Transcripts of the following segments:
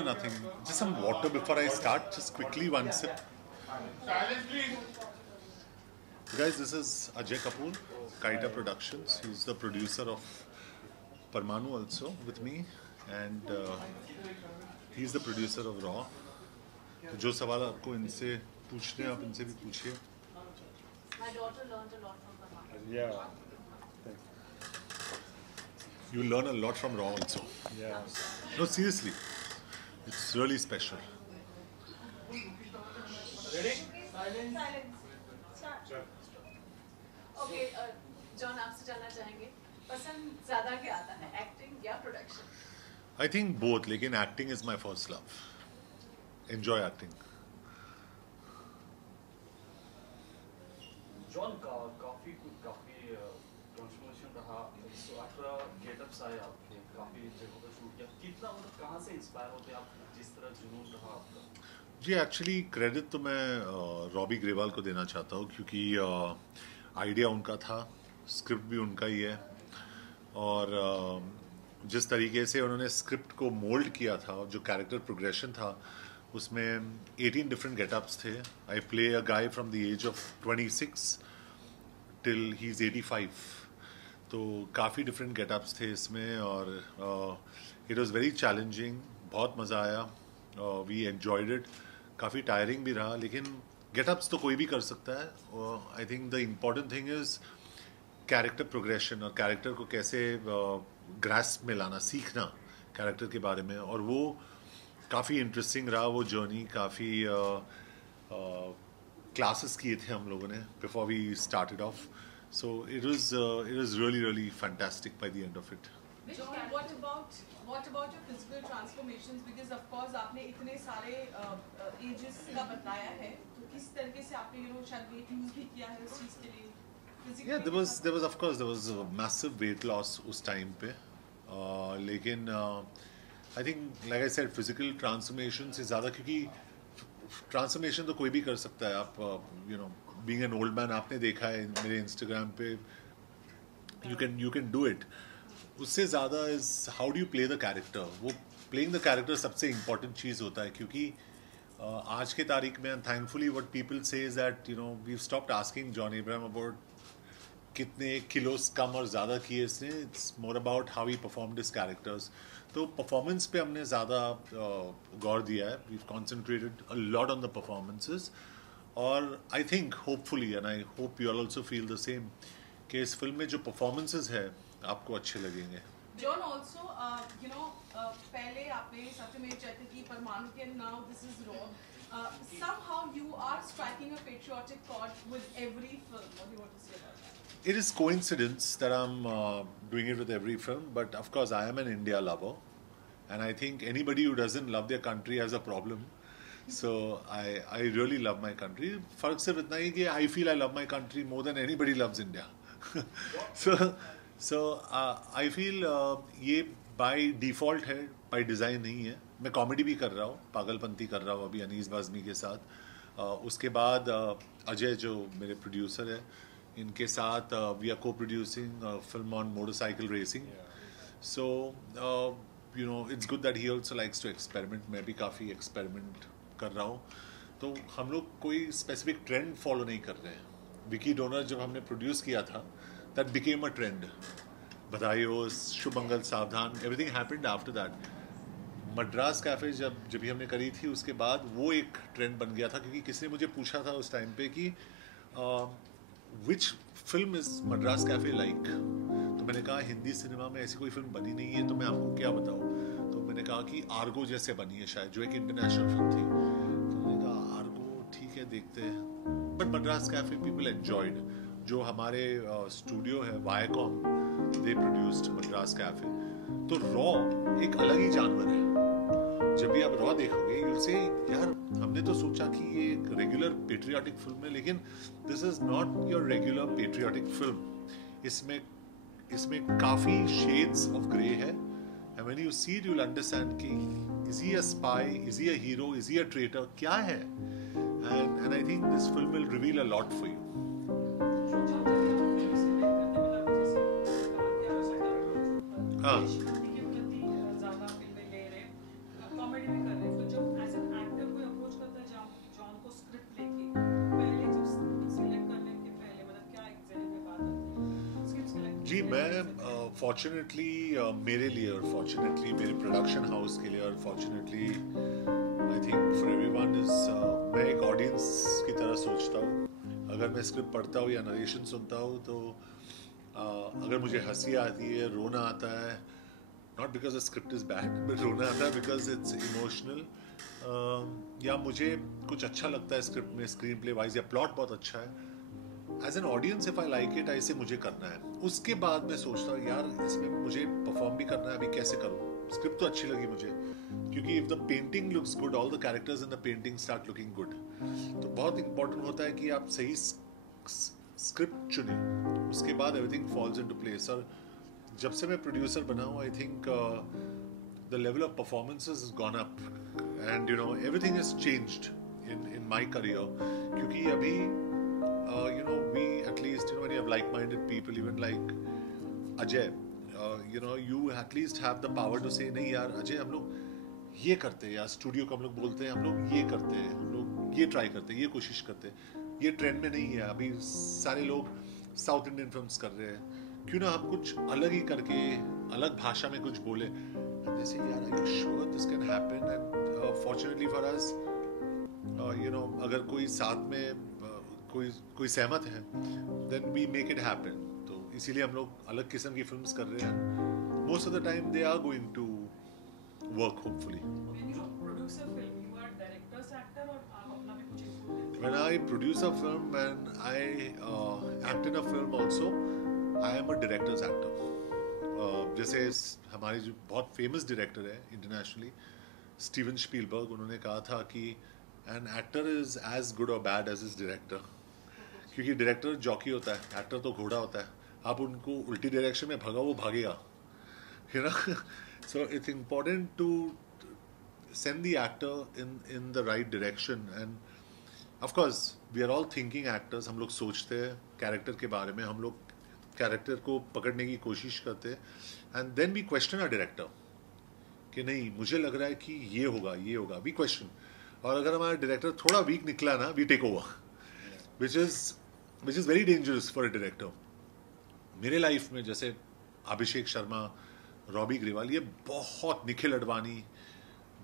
no, nothing. Just some water before I start. Just quickly one sip. Guys, this is Ajay Kapoor, Kaita Productions. He's the producer of Parmanu also with me, and he's the producer of Raw. तो जो सवाल आपको इनसे पूछने हैं आप इनसे भी पूछिए. My daughter learned a lot from Parmanu. Yeah. You learn a lot from Raw also. Yeah. No, seriously, it's really special. Ready? Silence. Start. Okay, John आपसे जानना चाहेंगे पसंद ज़्यादा क्या आता है एक्टिंग या प्रोडक्शन? I think both, लेकिन acting is my first love. Enjoy acting. John काफी ट्रांसफॉर्मेशन रहा. सो आफ्टर गेटअप्स आए आपके काफी जगहों पर शूट किया. कितना मतलब कहाँ से इंस्पायर होते आप जिस तरह जुनून रहा आपका? जी एक्चुअली क्रेडिट तो मैं रॉबी ग्रेवाल को देना चाहता हूँ क्योंकि आइडिया उनका था, स्क्रिप्ट भी उनका ही है और जिस तरीके से उन्होंने स्क्रिप्ट को मोल्ड किया था, जो कैरेक्टर प्रोग्रेशन था उसमें 18 डिफरेंट गेटअप्स थे. I play a guy from the age of 26 till he is 85. तो काफ़ी डिफरेंट गेटअप्स थे इसमें और इट वाज वेरी चैलेंजिंग. बहुत मज़ा आया. We enjoyed it. काफ़ी टायरिंग भी रहा लेकिन गेटअप्स तो कोई भी कर सकता है. I think the important thing is character progression और कैरेक्टर को कैसे ग्रास्प में लाना, सीखना कैरेक्टर के बारे में. और वो काफ़ी इंटरेस्टिंग रहा वो जर्नी. काफ़ी क्लासेस किए थे हम लोगों ने before we started off. So it was really fantastic by the end of it. John, what about your physical transformations? Because of course आपने इतने सारे ages का बताया है, तो किस तरीके से आपने शायद weight lose भी किया है उस चीज के लिए? Yeah, there was a massive weight loss उस time पे. लेकिन I think like I said physical transformation से ज़्यादा, क्योंकि transformation तो कोई भी कर सकता है. आप being an old man आपने देखा है मेरे Instagram पे, you can do it. उससे ज़्यादा is how do you play the character. वो प्लेइंग द कैरेक्टर सबसे इम्पॉर्टेंट चीज़ होता है क्योंकि आज के तारीख में thankfully what people say is that we stopped asking John Abraham about कितने किलोस कम और ज़्यादा किए इसने. It's more about how he performed his characters. तो परफॉर्मेंस पे हमने ज़्यादा गौर दिया है. We concentrated a lot on the performances और I think hopefully and I hope you also feel the same कि इस फिल्म में जो परफॉर्मेंसेस है आपको अच्छे लगेंगे. John also, पहले आपने सत्यमेव जयते की परमाणु के now this is Raw. Somehow you are striking a patriotic chord with every film. What do you want to say about that? It is coincidence that I'm doing it with every film, but of course I am an India lover, and I think anybody who doesn't love their country has a problem. So I really love my country. फर्क सिर्फ इतना ही कि I feel I love my country more than anybody loves India. So I feel ये by default है, by design नहीं है. मैं comedy भी कर रहा हूँ, पागलपंती कर रहा हूँ अभी अनीस बाज़मी के साथ. उसके बाद अजय जो मेरे प्रोड्यूसर है, इनके साथ we are co producing film on motorcycle racing. So it's good that he also likes to experiment. मैं भी काफ़ी एक्सपेरिमेंट कर रहा हूँ. तो हम लोग कोई स्पेसिफिक ट्रेंड फॉलो नहीं कर रहे हैं. विकी डोनर जब हमने प्रोड्यूस किया था, that became a trend. बधाई हो, शुभ मंगल, सावधान, everything happened after that. Madras cafe जब भी हमने करी थी उसके बाद वो एक ट्रेंड बन गया था क्योंकि किसी ने मुझे पूछा था उस टाइम पे कि which film is Madras cafe like. तो मैंने कहा हिंदी सिनेमा में ऐसी कोई फिल्म बनी नहीं है तो मैं आपको क्या बताऊँ. तो मैंने कहा कि आर्गो जैसे बनी है शायद, जो एक इंटरनेशनल फिल्म थी. तो मैंने कहा आर्गो ठीक है देखते हैं. But Madras cafe people enjoyed. जो हमारे स्टूडियो है वायाकॉम, दे प्रोड्यूस्ड मद्रास कैफे. तो रॉ एक अलग ही जानवर है. जब भी आप रॉ देखोगे यू से यार हमने तो सोचा कि ये एक रेगुलर पेट्रियाटिक फिल्म है, लेकिन this is not your regular patriotic film. इसमें काफी शेड्स ऑफ ग्रे है. And when you see it you will understand कि is he a spy, is he a hero, is he a traitor, क्या है. And I think this film will reveal a lot for you. हाँ ज़्यादा फिल्में ले रहे, comedy भी कर जी मैं फॉर्चुनेटली मेरे लिए और फॉर्चुनेटली मेरे प्रोडक्शन हाउस के लिए और fortunately I think for everyone is मैं एक ऑडियंस की तरह सोचता हूँ. अगर मैं स्क्रिप्ट पढ़ता हूँ या नरेशन सुनता हूँ तो अगर मुझे हंसी आती है, रोना आता है, not because the script is bad but रोना आता है बिकॉज इट्स इमोशनल, या मुझे कुछ अच्छा लगता है स्क्रिप्ट में, स्क्रीन प्ले वाइज या प्लॉट बहुत अच्छा है, as an audience if I like it ऐसे मुझे करना है. उसके बाद मैं सोचता हूँ यार इसमें मुझे परफॉर्म भी करना है, अभी कैसे करूँ. स्क्रिप्ट तो अच्छी लगी मुझे क्योंकि if the painting looks good all the characters in the painting start looking good. तो बहुत इंपॉर्टेंट होता है कि आप सही स्क्रिप्ट चुने, उसके बाद एवरीथिंग फॉल्स इनटू प्लेस. और जब से मैं प्रोड्यूसर बना हूँ I think the level of performances has gone up and you know everything has changed in my career. क्योंकि अभी you know, we at least, you know, when you have like-minded people, even like Ajay, you know, you at least have the power to say, नहीं यार अजय हम लोग ये करते हैं, या स्टूडियो को हम लोग बोलते हैं हम लोग ये करते हैं, हम लोग ये ट्राई करते हैं, ये कोशिश करते हैं, ये ट्रेंड में नहीं है. अभी सारे लोग साउथ इंडियन फिल्म्स कर रहे हैं, क्यों ना हम कुछ अलग ही करके अलग भाषा में कुछ बोले. जैसे यार are you sure this can happen? And fortunately for us, you know, अगर कोई साथ में कोई सहमत है then we make it happen. तो इसीलिए हम लोग अलग किस्म की फिल्म्स कर रहे हैं. most of the time they are going to work hopefully. When you produce a film, you are director's actor और आप अपना भी कुछ input देते हैं? When I produce a film, when I act in a film also, I am a director's actor. जैसे हमारे जो बहुत फेमस डायरेक्टर है इंटरनेशनली, स्टीवन स्पीलबर्ग, उन्होंने कहा था कि an actor is as good or bad as his director. क्योंकि डायरेक्टर जॉकी होता है, एक्टर तो घोड़ा होता है. आप उनको उल्टी डायरेक्शन में भगाओ वो भागेगा, you know. So it's important to send the actor in the right direction. And of course we are all thinking actors. हम लोग सोचते हैं कैरेक्टर के बारे में, हम लोग कैरेक्टर को पकड़ने की कोशिश करते हैं, and then we question our director कि नहीं मुझे लग रहा है कि ये होगा, ये होगा, we question. और अगर हमारा डायरेक्टर थोड़ा वीक निकला ना, we take over, which is very dangerous for a director. मेरे लाइफ में जैसे अभिषेक शर्मा, रॉबी ग्रेवाल, ये बहुत, निखिल अडवाणी,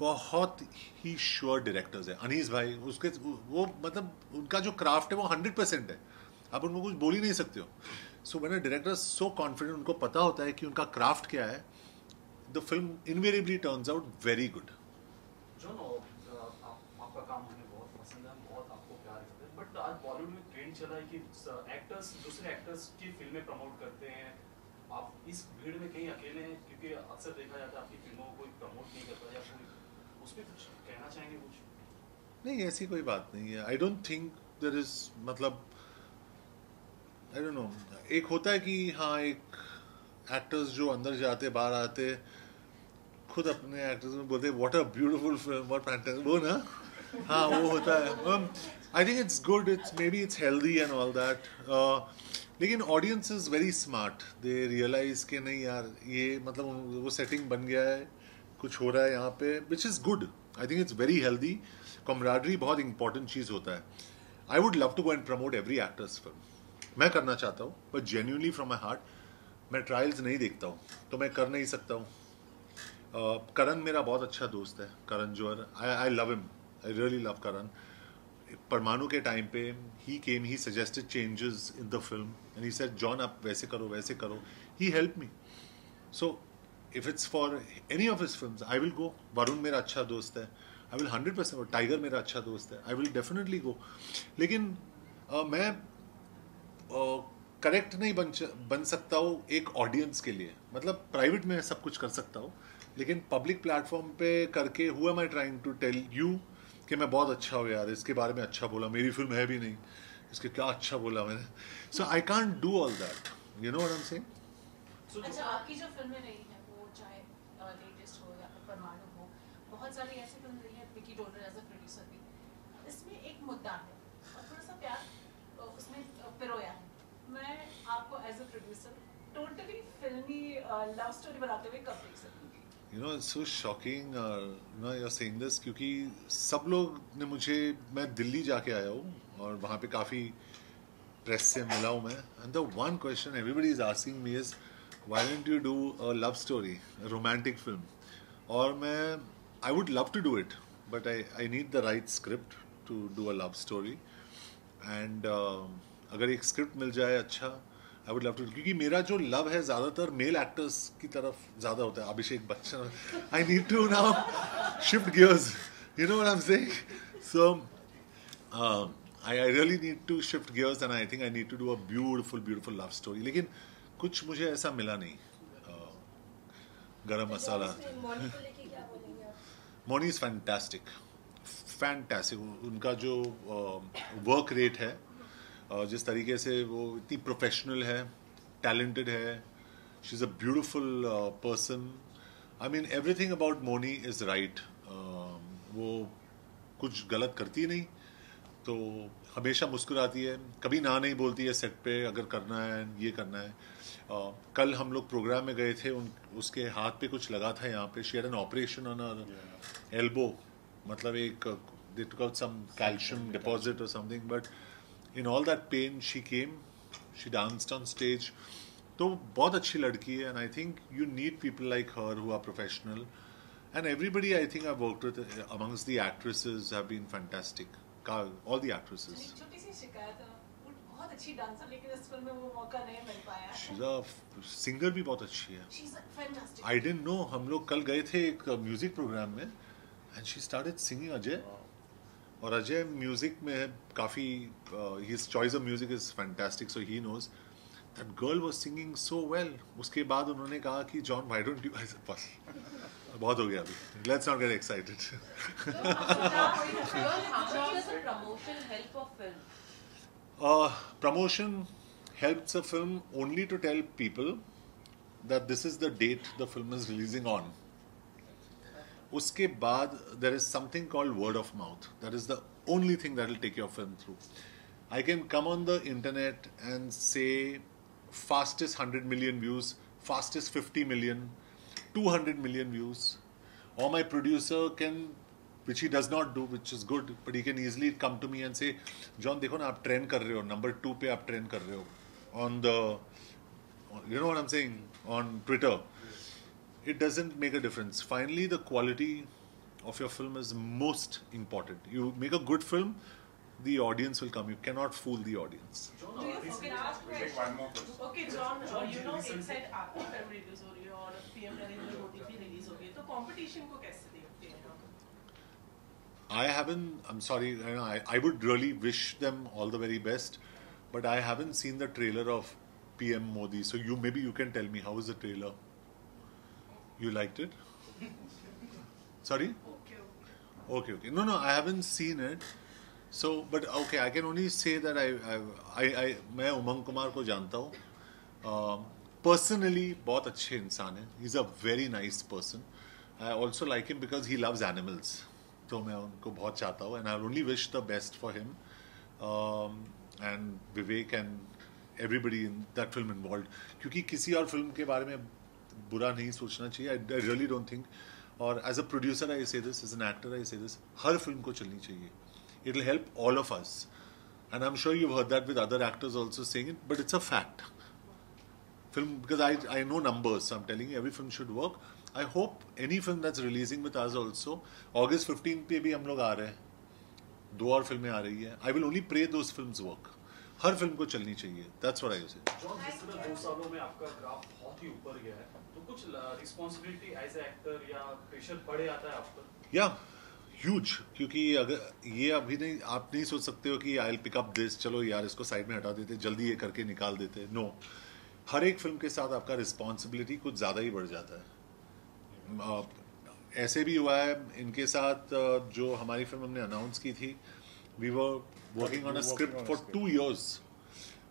बहुत ही श्योर डायरेक्टर्स है. अनीस भाई, उसके वो मतलब उनका जो क्राफ्ट है वो 100% है, आप उनको कुछ बोल ही नहीं सकते हो. So when a director so confident, उनको पता होता है कि उनका क्राफ्ट क्या है, the film invariably turns out very good. आपका काम हमें बहुत पसंद है, हम बहुत आपको प्यार करते हैं, बट आज बॉलीवुड में ट्रेंड चला है कि एक्टर्स दूसरे एक्टर्स की फिल्में प्रमोट करते हैं. आप इस भीड़ में कहीं अकेले हैं? क्योंकि अक्सर देखा जाता है आपकी फिल्मों को कोई प्रमोट नहीं करता, या कोई उस पर कुछ कहना चाहेंगे? कुछ नहीं, ऐसी कोई बात नहीं है. I don't think there is, मतलब आई डोंट नो, एक होता है कि हाँ एक एक्टर्स जो अंदर जाते बाहर आते खुद अपने एक्टर्स में बोलते what a beautiful film, what fantastic, वो ना, हाँ वो होता है. I think it's good, it's may be it's healthy and all that. लेकिन audience is very smart, they realise कि नहीं यार ये मतलब वो सेटिंग बन गया है, कुछ हो रहा है यहाँ पे, which is good. I think it's very healthy. Camaraderie बहुत इंपॉर्टेंट चीज़ होता है. I would love to go and promote every actor's film, मैं करना चाहता हूँ, but genuinely from my heart मैं ट्रायल्स नहीं देखता हूँ, तो मैं कर नहीं सकता हूँ. करण मेरा बहुत अच्छा दोस्त है, Karan Johar, I love him, I really love Karan. Parmanu के टाइम पे ही came, he suggested changes in the film and he said John आप वैसे करो वैसे करो. He help me. So if it's for any of his films I will go. Varun मेरा अच्छा दोस्त है, आई विल 100% गो. टाइगर मेरा अच्छा दोस्त है, आई विल डेफिनेटली गो. लेकिन मैं करेक्ट नहीं बन सकता हूँ एक ऑडियंस के लिए. मतलब प्राइवेट में सब कुछ कर सकता हूँ, लेकिन पब्लिक प्लेटफॉर्म पे करके who am I trying to tell you कि मैं बहुत अच्छा हूँ यार, इसके बारे में अच्छा बोला, मेरी फिल्म है भी नहीं, इसके क्या अच्छा बोला मैंने. So I can't do all that, you know what I am saying. अच्छा, आपकी जो फिल्में रही हैं वो चाहे लेटेस्ट हो या फिर परमाणु हो, बहुत सारी ऐसी फिल्म रही है, Vicky Donor as a producer भी, इसमें एक मुद्दा है और थोड़ा सा प्यार उसमें पिरोया है. मैं आपको एज अ प्रोड्यूसर टोटली फिल्मी लव स्टोरी बनाते हुए कब देख सकती हूँ? You know, it's so shocking, you know, you're saying this, क्योंकि सब लोग ने मुझे, मैं दिल्ली जाके आया हूँ और वहाँ पे काफ़ी प्रेस से मिला हूँ मैं, and the one question everybody is asking me is why don't you do a love story, romantic film. और मैं I would love to do it, but I need the right script to do a love story. And अगर एक script मिल जाए अच्छा, आई would love to, क्योंकि मेरा जो love है ज़्यादातर मेल एक्टर्स की तरफ ज़्यादा होता है. Abhishek Bachchan, I need to now shift gears, you know what I am saying. So I really need to shift gears, and I think I need to do a beautiful love story. लेकिन कुछ मुझे ऐसा मिला नहीं. गरम मसाला. मौनी को लेके क्या बोलेंगे आप? Mouni is fantastic. उनका जो वर्क रेट है, जिस तरीके से वो इतनी प्रोफेशनल है, टैलेंटेड है, she is a beautiful person. I mean everything about Mouni is right. वो कुछ गलत करती नहीं, तो हमेशा मुस्कुराती है, कभी ना नहीं बोलती है सेट पे अगर करना है ये करना है. कल हम लोग प्रोग्राम में गए थे, उसके हाथ पे कुछ लगा था यहाँ पे. She had an operation on her elbow, मतलब एक they took out some calcium deposit और something, but in all that pain she came, she danced on stage. तो बहुत अच्छी लड़की है, and I think you need people like her who are professional. And everybody I think I worked with amongst the actresses have been fantastic. All the actresses. एक छोटी सी शिकायत है, वो बहुत अच्छी डांसर, लेकिन इस फिल्म में वो मौका नहीं मिल पाया है. She's a singer भी बहुत अच्छी है. She's fantastic. I didn't know. हम लोग कल गए थे एक म्यूजिक प्रोग्राम में, and she started singing Ajay. और अजय म्यूजिक में काफ़ी his choice of music is fantastic, so he knows. That girl was singing so well. उसके बाद उन्होंने कहा कि John, why don't you? I said, बस बहुत हो गया अभी. Let's not get excited. How does the promotion help a film? Promotion helps a film only to tell people that this is the date the film is releasing on. उसके बाद there is something called word of mouth. That is the only thing that will take your film through. I can come on the internet and say fastest 100 million views, fastest 50 million, 200 million views, or my producer can, which he does not do, which is good, but he can easily come to me and say, John, देखो ना आप trend कर रहे हो, number 2 पे आप trend कर रहे हो on the, you know what I'm saying, on Twitter. It doesn't make a difference. Finally, the quality of your film is most important. You make a good film, the audience will come. You cannot fool the audience. Do you recently- last Take question? one more question. Okay, John, you know, recently- एक side आपकी film release हो रही है और PM Narendra Modi की release हो गई है, तो कंपटीशन को कैसे देखते हैं आप? I haven't, I'm sorry, I would really wish them all the very best, but I haven't seen the trailer of PM Modi. So maybe you can tell me, how is the trailer? You liked it? Sorry? Okay. Okay. No, I haven't seen it. So, but okay, I can only say that मैं उमंग कुमार को जानता हूँ. Personally, बहुत अच्छे इंसान है. He's a very nice person. I also like him because he loves animals. तो मैं उनको बहुत चाहता हूँ, and I only wish the best for him. And Vivek and everybody in that film involved. क्योंकि किसी और फिल्म के बारे में बुरा नहीं सोचना चाहिए. I really don't think. और as a producer I say this, as an actor I say this, her film को चलनी चाहिए. It will help all of us. And I'm sure you've heard that with other actors also saying it, but it's a fact. Film, because I know numbers, so I'm telling you, every film should work. I hope any film that's releasing with us also, August 15 पे भी हम लोग आ रहे हैं. 2 और फिल्में आ रही है. I will only pray those films work. Her film को चलनी चाहिए. That's what I say. John, जिस तरह 2 सालों में आपका ग्राफ बहुत ही ऊपर गया है, तो कुछ रिस्पॉन्सिबिलिटी एज ए एक्टर या प्रेशर बढ़े आता है आप पर? Yeah, huge. क्योंकि अगर ये अभी नहीं, आप नहीं सोच सकते हो कि I'll pick up this, चलो यार इसको साइड में हटा देते, जल्दी ये करके निकाल देते. No. हर एक फिल्म के साथ आपका रिस्पॉन्सिबिलिटी कुछ ज़्यादा ही बढ़ जाता है. ऐसे भी हुआ है इनके साथ. जो हमारी फिल्म हमने अनाउंस की थी, we were working on a script for 2 years,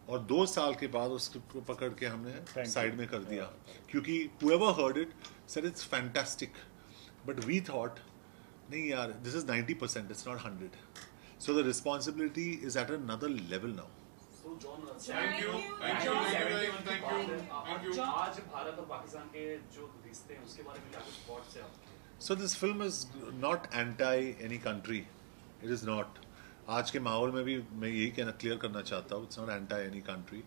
और 2 साल के बाद उस स्क्रिप्ट को पकड़ के हमने साइड में कर दिया. क्योंकि whoever heard it said it's fantastic, but we thought नहीं यार, this is 90%, it's not 100. So the responsibility is at another level now. So John, Thank you. Thank you. Thank you. आज भारत और पाकिस्तान के जो रिश्ते हैं उसके बारे में क्या कुछ थॉट्स है आपके? So this film is not anti any country. It is not. आज के माहौल में भी मैं यही कहना क्लियर करना चाहता हूँ, it's not anti any country,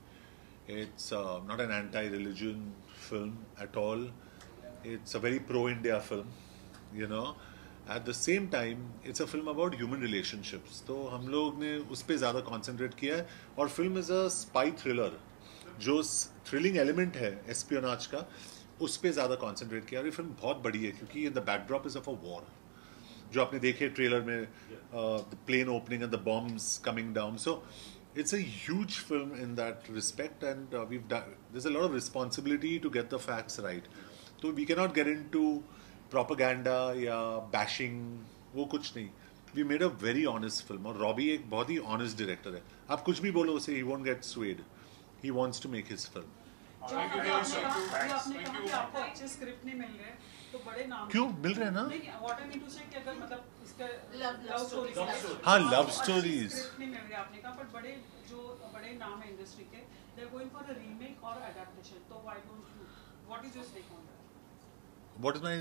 it's not an anti religion film at all, it's a very pro India film, you know. At the same time it's a film about human relationships. तो हम लोग ने उस पर ज़्यादा concentrate किया है. और film is a spy thriller, जो थ्रिलिंग एलिमेंट है एस्पियोनाज का, उस पर ज़्यादा कॉन्सेंट्रेट किया. और ये फिल्म बहुत बड़ी है क्योंकि in the backdrop is of a war, जो आपने देखे ट्रेलर में, the plane opening and the bombs coming down. So it's a huge film in that respect, and there's a lot of responsibility to get the facts right. So we cannot get into propaganda या bashing, वो कुछ नहीं. We made a very honest film, और Robbie एक बहुत ही honest director है. आप कुछ भी बोलो उसे, he won't get swayed. He wants to make his film. Thank you, thank you. आपने Thank कहा you. कि आपको अच्छे स्क्रिप्ट नहीं मिल रहे, तो बड़े नाम क्यों मिल रहे हैं ना? नहीं, what I mean to say कि अगर मतलब इसका Love stories. हाँ, love stories. स्क्रिप्ट नहीं मिल रहे आपने कहा, बट बड़े नाम है इंडस्ट्री के, they are going for a remake or adaptation. तो why don't you? What is your take on that? What is my?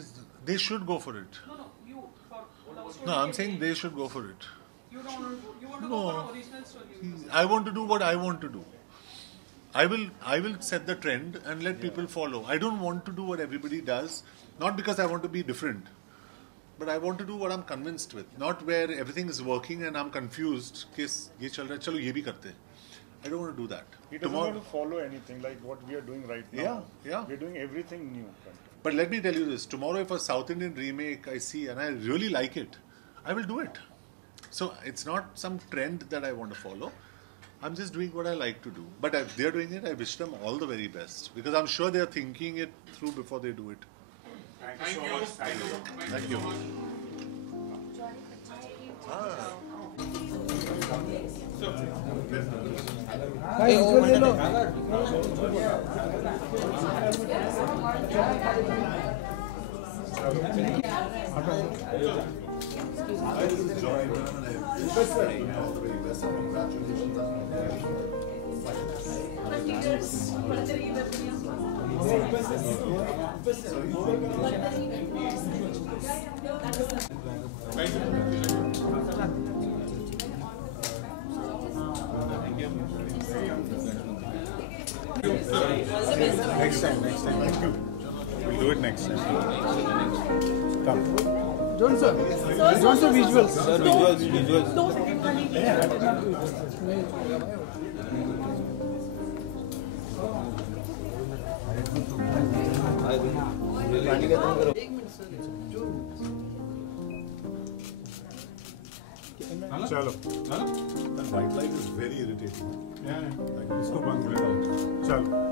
They should go for it. No, you for love story. No, I'm saying they should go for it. You want to No. go for original story. I want to do what I want to do. I will set the trend and let people follow. I don't want to do what everybody does, not because I want to be different, but I want to do what I'm convinced with, not where everything is working and I'm confused. Kiss, ये चल रहा है, चलो ये भी करते हैं. I don't want to do that. He doesn't want to follow anything like what we are doing right now. Yeah. We're doing everything new. But let me tell you this: tomorrow, if a South Indian remake I see and I really like it, I will do it. So it's not some trend that I want to follow. I'm just doing what I like to do. But if they're doing it, I wish them all the very best, because I'm sure they're thinking it through before they do it. Thank you. Thank you. Thank you. Next time. Thank you. We'll do it next time. Come. John sir, visuals. Sir, visuals. 2 second का नहीं. चलो. That white light is very irritating. इसको बंद करो. चलो.